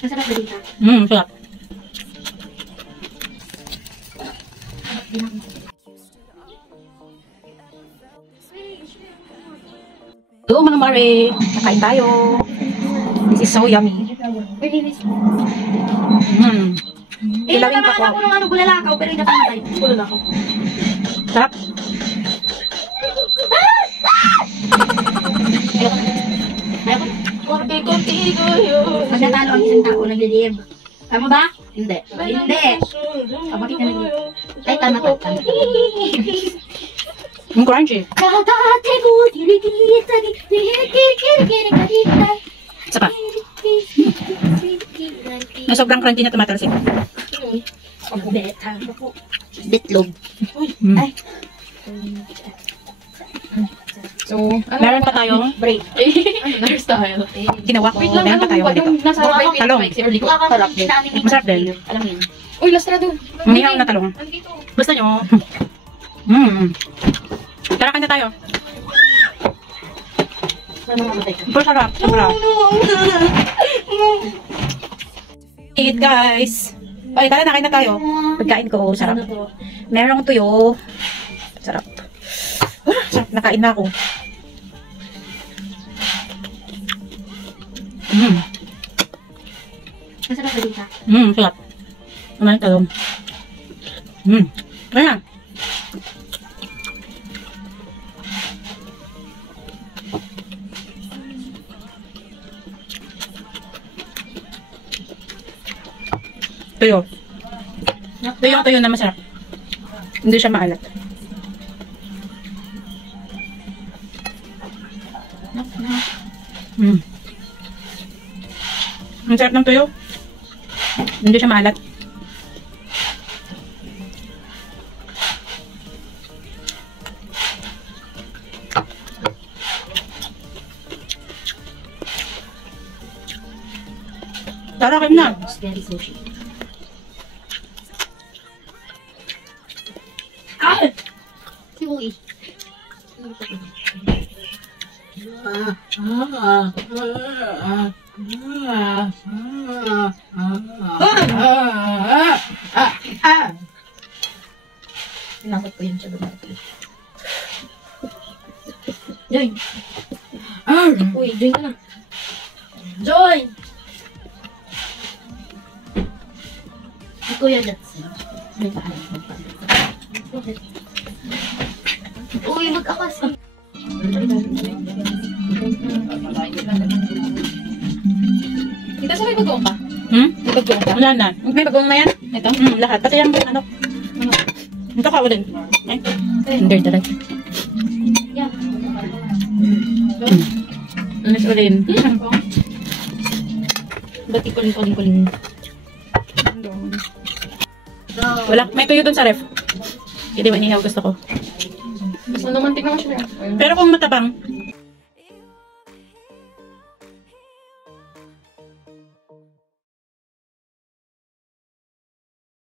Masarap ba dito? Sarap. Hello mga mare, kakain tayo. This is so yummy. Ilawin pa ako ng bulalakaw pero hindi nakamatay. Bulalakaw. Sarap. Pag natalo ang isang tao, naglilib. Tama ba? Hindi. Hindi. Bakit ka naglilib? Ay, tama to. Ang crunchy. Isa pa. Na sobrang crunchy na tumatalsik. Bitlog. Ay. So, meron pa tayong break. Another style. ginawa ko. Wait lang, Meron pa tayo yung nasa talong. Sarap din. Masarap din. Alam mo yun. Uy, lastrado. Manihaw na talong. Gusto nyo? Tara, kanya tayo. Super sarap. Sarap. Eat guys. Okay, tara, nakain na tayo. Pagkain ko, sarap. Merong tuyo. Sarap. Sarap, nakain na ako. Masarap ba dito? Sarap. Ano yung talong? Kaya. Tuyo. Tuyo na masarap. Hindi siya maalat. Ang sarap ng tuyo. Hindi siya maalat. Tara, kayo na. Very sushi. Si Uy. Pinakot ko yun siya doon. Join. Uy, join ka na. Join! Si Kuya Jatsi. May paalam mo pa. Uy, mag-akas. Dito sa may bagoong ka? May bagong ka? Wala na. May bagong na yan? Ito? Lahat. Pati yung ano? Ito ka ulit. Hindi direct. Yeah. Anas ulit. Ba't ikuling-kuling-kuling? Wala. May tuyo dun sa ref. Hindi manihaw gusto ko. Gusto naman tingnan mo siya. Pero kung matabang,